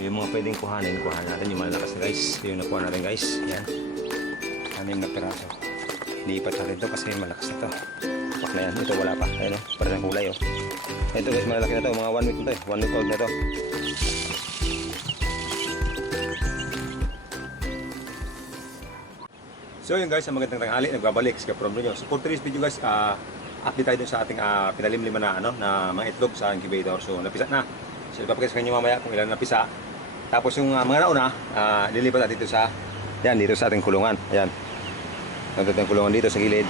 So yung mga pwedeng kuhanin natin yung malalakas na guys. So yung nakuha natin guys, yan. 6 na piraso. Lipat natin ito kasi malakas na ito. Pak na yan, ito wala pa. Ayun o, para ng kulay o. Ito guys, malalaki na ito, mga 1 week na ito eh. 1 week old na ito. So yun guys, magandang tanghali, nagbabalik sa Kaprom nyo. So for today's video guys, update tayo dun sa ating pinalimliman na, na mga itlog sa incubator. So napisa na. So ipapakita sa kanyo mamaya kung ilan napisa. Tapos yung mga nauna, lilipat natin dito sa, yan, dito sa ating kulungan. Ayan. Nandito yung kulungan dito sa gilid.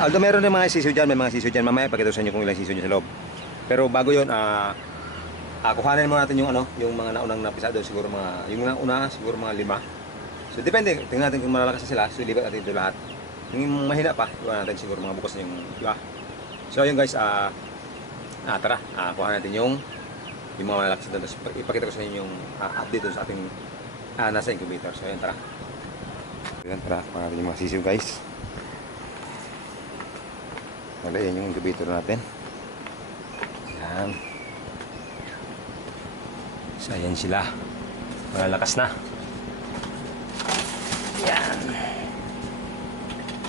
Although meron din mga sisiyo dyan, may mga sisiyo dyan. Mamaya ipakita sa inyo kung ilang sisiyo dyan sa loob. Pero bago yun, kuhanin muna natin yung, yung mga naunang napisa doon. Siguro mga, yung nauna, siguro mga 5. So depende, tingnan natin kung malalakas na sila, so ilipat natin ito lahat. Yung mahina pa, iwan natin siguro mga bukas na yung iba. So ayun guys, tara, kuha natin yung mga malalakas na doon. So, ipakita ko sa inyo yung update doon sa ating nasa incubator. So ayun, tara. Ayun, tara, kuha natin yung mga sisiw guys. Wala, yan yung incubator natin. Yan. So ayan sila, malalakas na. Yan.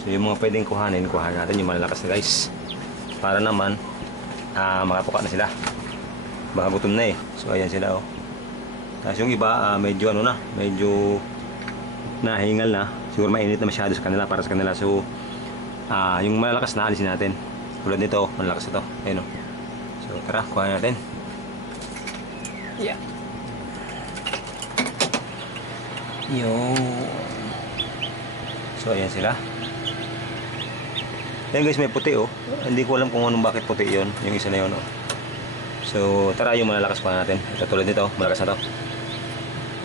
So yung mga pwedeng kuhanin natin yung malalakas na guys. Para naman makapuka na sila. Baka gutom na eh. So ayan sila oh. Tapos yung iba medyo medyo nahingal na. Siguro mainit na masyado sa kanila, para sa kanila. So yung malalakas na alisin natin. Tulad nito, malalakas ito. Ayun oh. So tara, kuha natin. Yeah. So ayan sila. Ayan guys, may puti oh. Hindi ko alam kung anong bakit puti yon, yung isa na yun oh. So tara, yung malalakas pa natin. Ito tulad nito, malakas na to.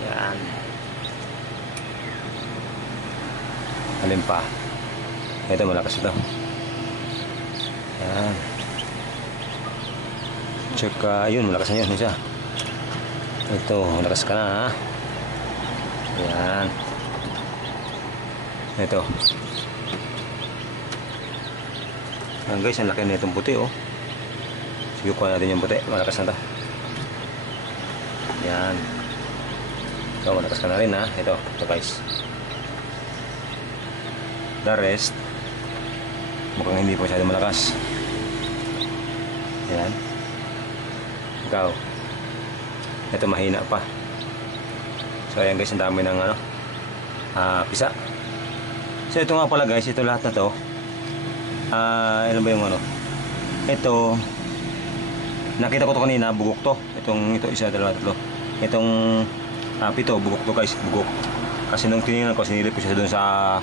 Yan. Alin pa? Ito malakas ito. Yan. Tsaka yun, malakas na yun isa. Ito, malakas ka na ha. Yan. Ito. Guys, ang laki na itong puti oh. Sige, kuha natin yung puti. Malakas na ito. Yan. Ito, malakas ka na rin ha. Ito guys. The rest, mukhang hindi po masyado malakas. Yan. Ikaw. Ito mahina pa. So ayan guys, ang dami ng pisa. So ito nga pala guys, ito lahat na to. Ano ba yung ito, nakita ko to kanina, bugok to. Ito isa, dalawa, tatlo. Itong pito, bugok to guys, bugok. Kasi nung tinignan ko, sinilip ko siya doon sa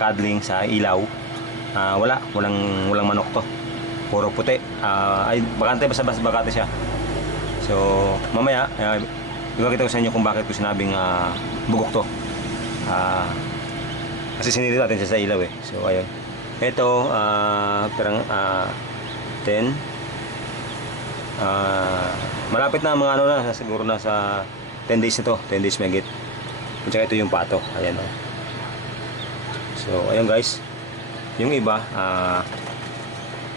cuddling, sa ilaw. Walang manok to. Puro puti. Ay, bakante, basta bakante siya. So mamaya, ipakita ko sa inyo kung bakit ko sinabing bugok to. Kasi sinilip natin siya sa ilaw eh. So ayun. Ito parang 10. Malapit na mga na, siguro na sa 10 days na to. 10 days megit. At saka ito yung pato. Ayan oh. So ayun guys. Yung iba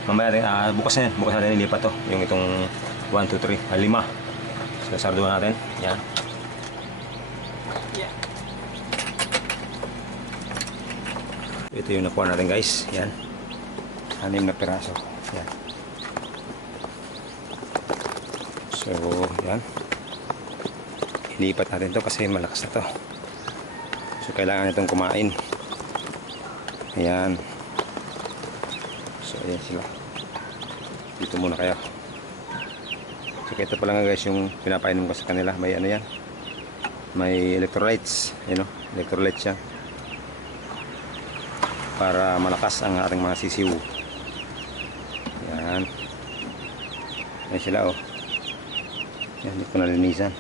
mamaya rin, bukas natin ilipat to. Yung itong 1, 2, 3, 5. So sarduhan natin. Yan. Yeah. Ito yung nakuha natin guys. Yan. 6 na piraso. Yan. So yan. Ilipat natin to kasi malakas na to. So kailangan itong kumain. Ayan. So ayan sila. Dito muna kayo. So ito pala nga guys yung pinapainom ko sa kanila. May yan. May electrolytes. Ayan o. Electrolytes yan. Para malakas ang ating mga sisiw. Yan. Ayan sila oh. Yan, hindi ko nalinisan.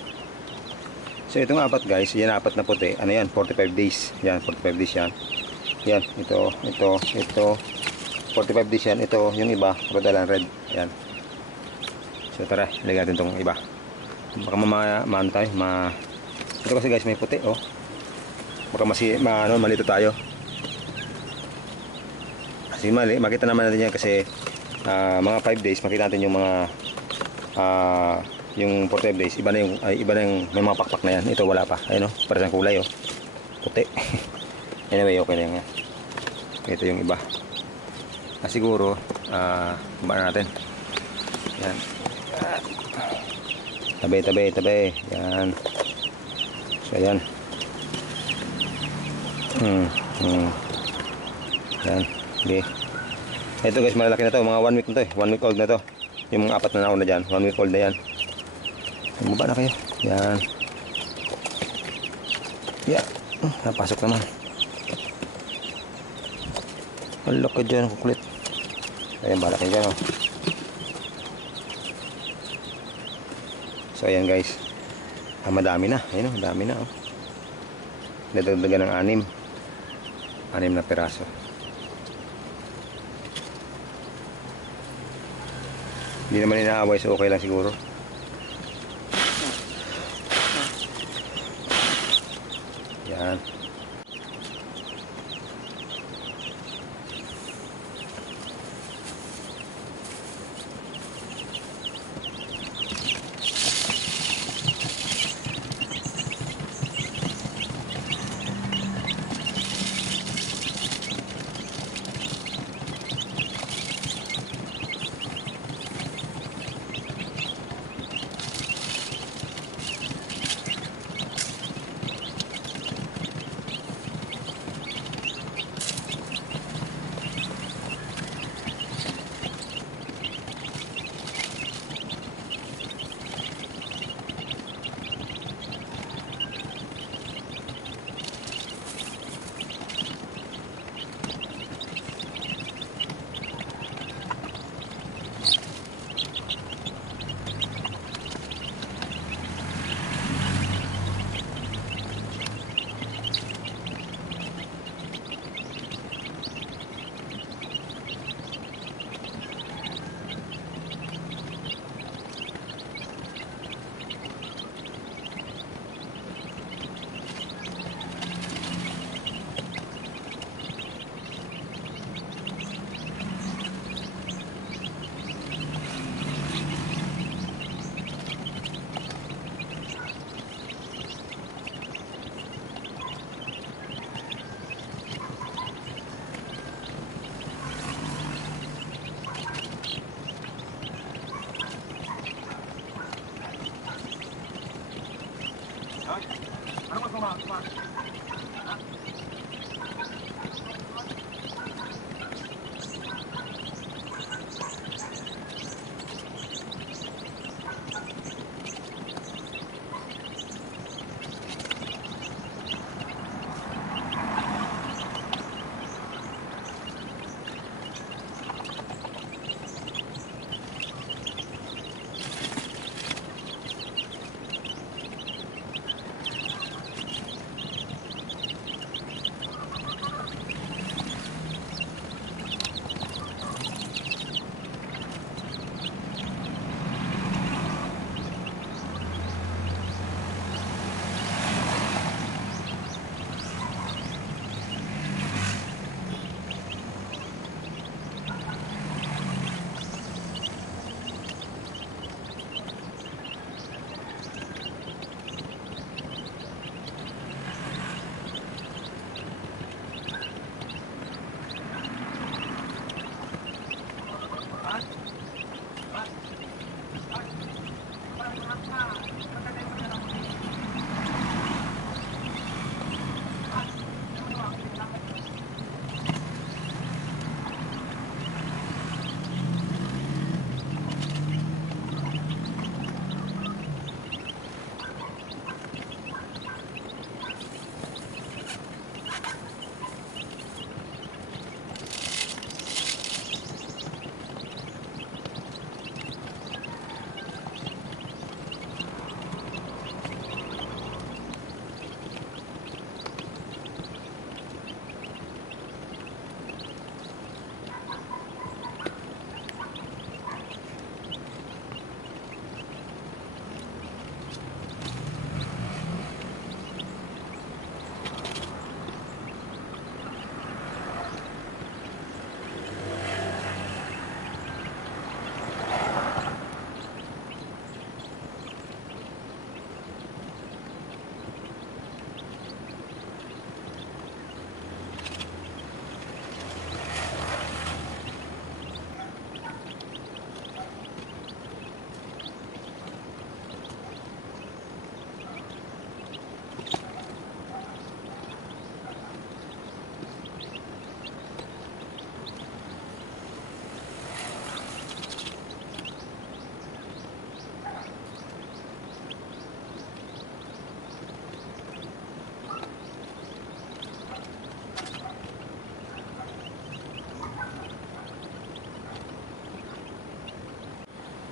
So itong 4 guys, yan 4 na puti. Ano yan? 45 days. Yan, 45 days yan. Yan, ito. 45 days yan. Ito, yung iba, Rhode Red. Yan. So tara, ilagay natin itong iba. Baka maano tayo, ito kasi guys, may puti oh. Baka malito tayo. Kasi makita naman natin yan kasi mga 5 days makita natin yung mga Yung 45 days, iba na yung, iba na yung may mga pakpak na yan. Ito wala pa. Ayun, oh, para sa kulay, oh. Puti. Anyway, okay na yan. Ito yung iba. Siguro, baba na natin. Yan. Tabi. Yan. So, yan. Yan. Okay. Ito guys, malalaki na to. Mga 1 week na to eh. 1 week old na to. Yung mga 4 na nauna dyan. 1 week old na yan. Baba na kayo. Yan. Yan. Napasok naman. Malak ka dyan. Kukulit. Ayan, balak kayo dyan, oh. So, ayan guys. Madami na. Ayan, oh. Dami na, oh. Nadagdagan ng 6 na piraso. Hindi naman inaaway, so okay lang siguro. Yan.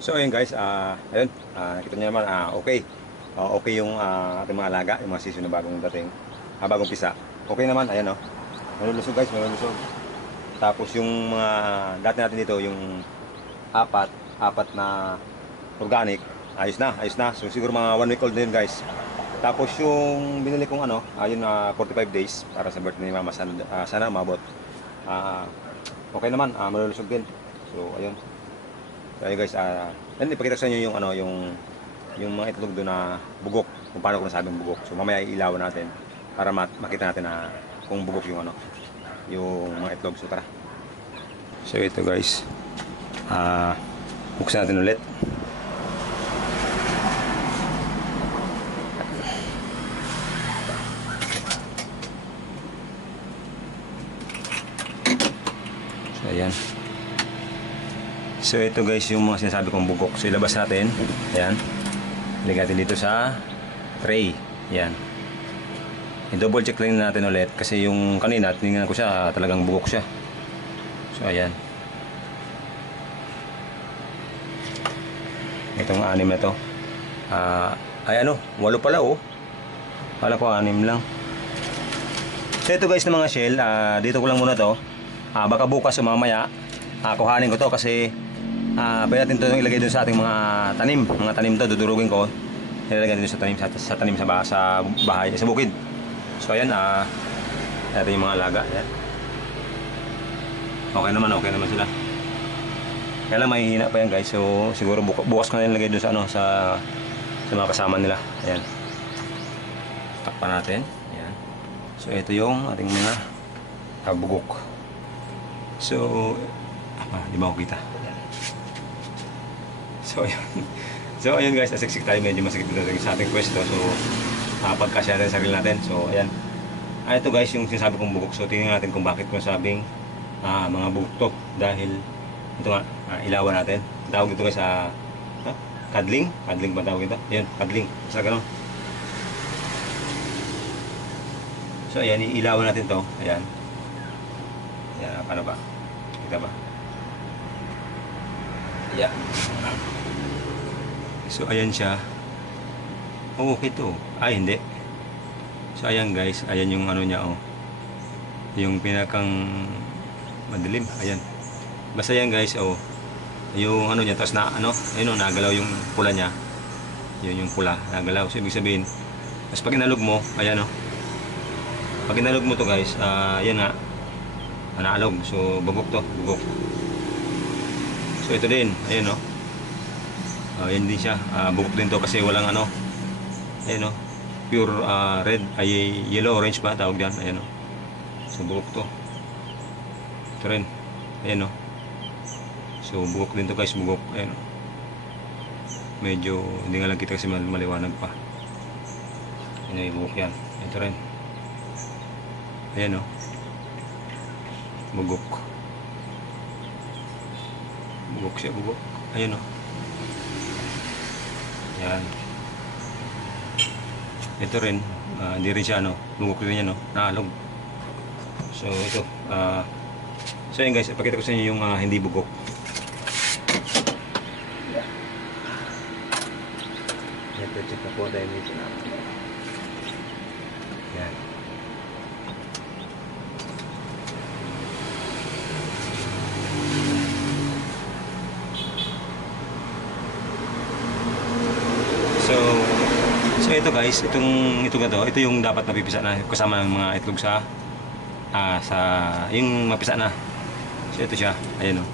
So ayun guys, ayun, nakita niyo naman, okay. Okay yung ating mga alaga, yung mga season na bagong dating, bagong pisa. Okay naman, ayan o. Malulusog guys, malulusog. Tapos yung mga dati natin dito, yung apat na organic, ayos na. So siguro mga 1 week old na yun guys. Tapos yung binili kong ano, ayun 45 days para sa birthday ni mama, sana umabot. Okay naman, malulusog din. So ayun. So ayun guys, then ipakita ko sa inyo yung ano, yung mga itlog doon na bugok, kung paano ko nasabing bugok. So mamaya ilawan natin para makita natin na kung bugok yung ano, yung mga itlog. So tara. So ito guys, buksan natin ulit. So ayan. So ito guys yung mga sinasabi kong bugok. So ilabas natin. Ayan. Ilagay natin dito sa tray. Ayan. I-double check lang natin ulit kasi yung kanina tinignan ko siya, talagang bugok siya. So ayan. Itong 6 na to. Ay ano, 8 pala oh. Kala ko 6 lang. So ito guys ng mga shell, dito ko lang muna to. Baka bukas o mamaya kuhanin ko to kasi pwede natin ito ilagay dun sa ating mga tanim to, dudurugin ko. Ilalagay dito sa tanim sa bahay, sa bukid. So ayan, natin yung mga alaga. Ayan. Okay naman sila. Kaya lang mahihina pa yan guys. So siguro bukas ko na nilagay doon sa ano, sa mga kasama nila. Ayan. Takpan natin. Ayan. So ito yung ating mga bugok. So di ba ko kita? Ayan. So ayan. So ayun guys, asiksik tayo, medyo masakit dito sa ating pwesto. So pagkasya natin sa sarili natin. So ayan. Ito guys yung sinasabi kong bugok. So tingnan natin kung bakit ko sabing mga bugok to. Dahil ito nga, ilawan natin. Tawag ito guys kadling. Kadling ba tawag ito? Ayan, kadling. Basta ganun. So ayan, ilawan natin to. Ayan. Ayan, paano ba? Kita ba? Ayan. So ayan siya. Oh, okay to. Ay, hindi. So ayan guys, ayan yung ano niya oh. Yung pinakang madilim, ayan. Basta yan guys, oh. Yung ano niya, tapos na ano, ayun oh, nagalaw yung pula niya. Yun yung pula, nagalaw. So ibig sabihin, tapos pag inalog mo, ayan oh. Pag inalog mo to guys, ayan nga. Naalog, so bugok to, bugok. So ito din, ayan oh. Yan din siya, bugok din to kasi walang ano. Ayan oh. Pure red, ay yellow orange ba tawag diyan, ayan oh. So bugok to. Ito rin, ayan oh. So bugok din to guys, bugok, ayan oh. Medyo hindi nga lang kita kasi maliwanag pa. Ayan yung bugok yan. Ito rin. Ayan oh. Bugok. Bugok siya, bugok. Ayan oh. Ayan. Ito rin, hindi rin siya ano, bugok rin yan no, naalog. So ito, so yun guys, ipakita ko sa inyo yung hindi bugok. Ito, check na po dahil dito na. Yan. So ito guys, ito yung dapat napipisa na kasama ng mga itlog sa yung mapisa na. So ito siya, ayan o.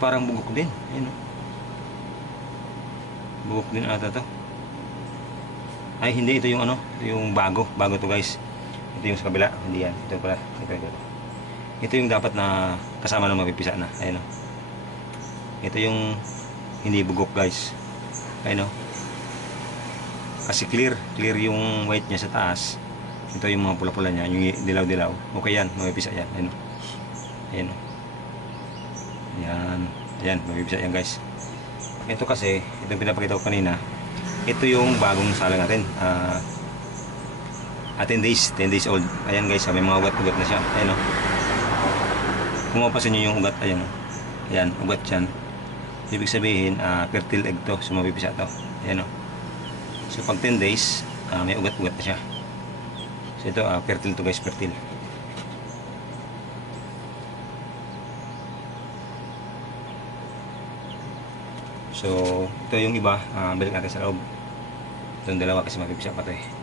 Parang bugok din, ayan o. Bugok din ata to. Ay hindi, ito yung ano, ito yung bago to guys. Ito yung sa kabila, hindi yan. Ito pala, ito. Ito yung dapat na kasama ng mapipisa na, ayan o. Ito yung hindi bugok guys. Ayan o. Kasi clear yung white niya sa taas. Ito yung mga pula-pula niya, yung dilaw-dilaw. Okay yan, mapipisa yan. Ayan o. Ayan o. Ayan, mapipisa yan guys. Ito kasi, itong pinapakita ko kanina, ito yung bagong sala natin. 10 days old. Ayan guys, may mga ugat-ugat na siya. Ayan o. Kung mapasin nyo yung ugat, ayan o. Ayan, ugat yan. Ibig sabihin, fertile egg to. So mapipisa to. Ayan o. So pag 10 days, may ugat-ugat na siya. So ito, fertile to guys, fertile. So ito yung iba, balik natin sa loob. Itong dalawa kasi mapipisa pa to eh.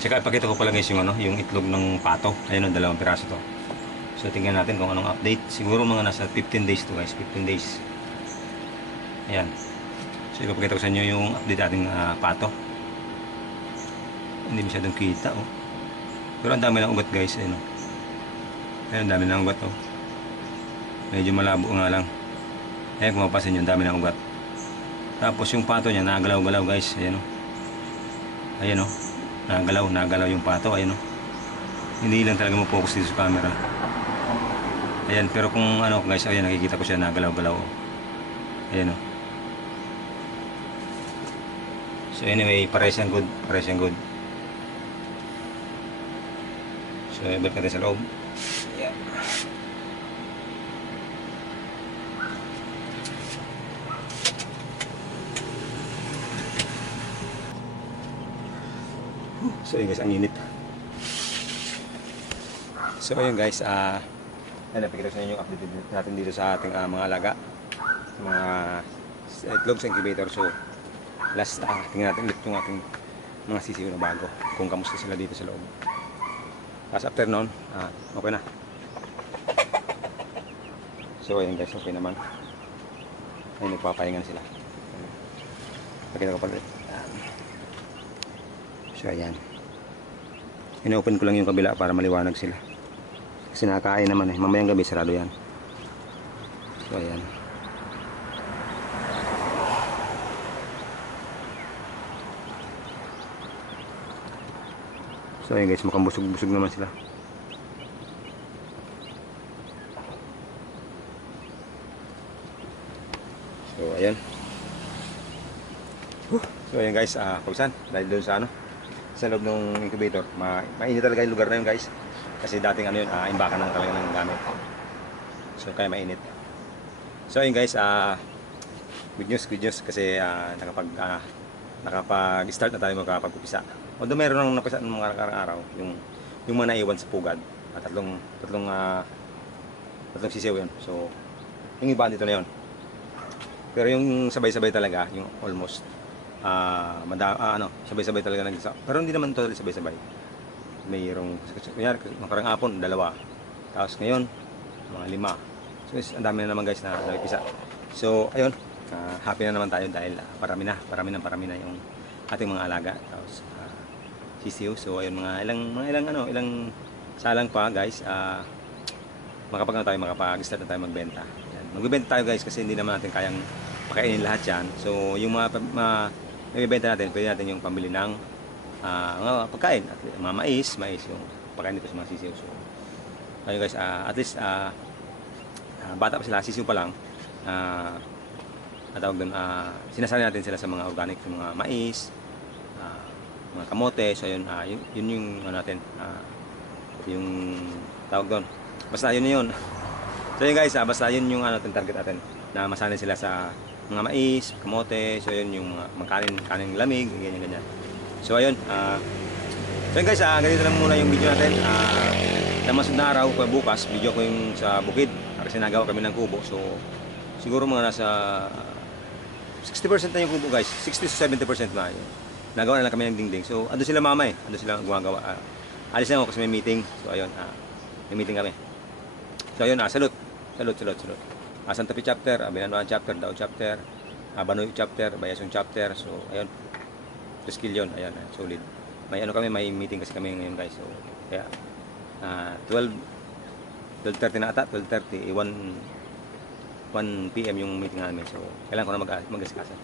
Tsaka ipakita ko pala guys yung yung itlog ng pato. Ayun, dalawang piraso to. So tingnan natin kung anong update. Siguro mga nasa 15 days to guys, 15 days. Ayan. So ipakita ko sa inyo yung update ating pato. Hindi masyadong kita oh. Pero ang dami ng ugat guys, ayun. Ayun, ang dami ng ugat oh. Medyo malabo nga lang. Ayan, kung mapasin nyo, ang dami ng ugat. Tapos yung pato niya, nagalaw-galaw guys. Ayan oh. Ayan oh. Nagalaw yung pato, ayun oh. Hindi lang talaga mo-focus dito sa camera. Ayan, pero kung ano guys, ayan, nakikita ko siya nagalaw-galaw oh. Ayan oh. So anyway, pares yung good, pares yung good. So balik natin sa loob. Ayan. So yun guys, ang init. So ayun guys, napakita sa inyo yung update natin dito sa ating mga alaga, mga itlog sa incubator. So last, tingnan natin ulit yung ating mga sisiw na bago, kung kamusta sila dito sa loob. Tapos after noon, okay na. So ayun guys, okay naman. Ayun, nagpapahinga na sila. Pakita ko pala ulit. So ayan, inopen ko lang yung kabila para maliwanag sila. Kasi nakakain naman eh. Mamayang gabi sarado yan. So ayan. So ayan guys, mukhang busog-busog naman sila. So ayan. So ayan guys, pausan. Dahil doon sa sa loob ng incubator, mainit talaga yung lugar na yun guys. Kasi dating yun, imbakan ng talaga ng gamit. So kaya mainit. So ayun guys, good news kasi nakapag-start na tayo magkapag-upisa. Although meron nang napisa ng mga araw, yung mga naiwan sa pugad, tatlong sisiw yun. So yung iba dito na yun. Pero yung sabay-sabay talaga, yung almost sabay-sabay talaga nagsa. Pero hindi naman totally sabay-sabay. Mayroong kunyari makarang hapon 2. Tapos ngayon mga 5. So ang dami na naman guys na nagpisa. So ayun, happy na naman tayo dahil parami na yung ating mga alaga. Tapos sisiw. So ayun, ilang salang pa guys, makapag-start na tayo magbenta. Yan. Magbebenta tayo guys kasi hindi naman natin kayang pakainin lahat yan. So yung mga ibebenta natin, pwede natin yung pambili ng mga pagkain, at mga mais yung pagkain dito sa mga sisiw. So ayun guys, at least bata pa sila, sisiw pa lang, tawag doon, sinasali natin sila sa mga organic, sa mga mais, mga kamote. So ayun, yun yung natin, yung tawag doon, basta yun. So yun guys, basta yun yung target natin, na masanay sila sa mga mais, kamote. So yun yung kaning lamig, ganyan. So ayun, so yun guys, ganito lang muna yung video natin. Sa masud na araw, bukas, video ko yung sa bukid. Kasi nagawa kami ng kubo. So siguro mga nasa 60% na yung kubo guys. 60 to 70% na yun. Nagawa na lang kami ng dingding. So ando sila mama eh. Ando sila gumagawa. Alis na ako kasi may meeting. So ayun, may meeting kami. So ayun, salute. Santa Fe chapter, Binanuan chapter, Dao chapter, Banoy chapter, Bayasong chapter. So ayun, skill yun. Ayan, solid. May may meeting kasi kami ngayon guys. So kaya 12:30 na ata, 12:30, 1 PM yung meeting namin. So kailangan ko na mag-asikaso.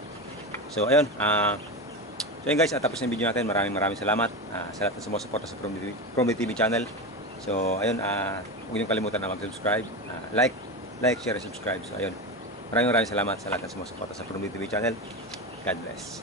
So ayun, so yun guys, tapos na yung video natin. Maraming salamat sa lahat ng sumusuporta sa From the TV channel. So, ayun, huwag niyong kalimutan na mag-subscribe. Like, share, subscribe. So, ayun. Maraming salamat sa lahat ng sumusuporta sa From TV channel. God bless.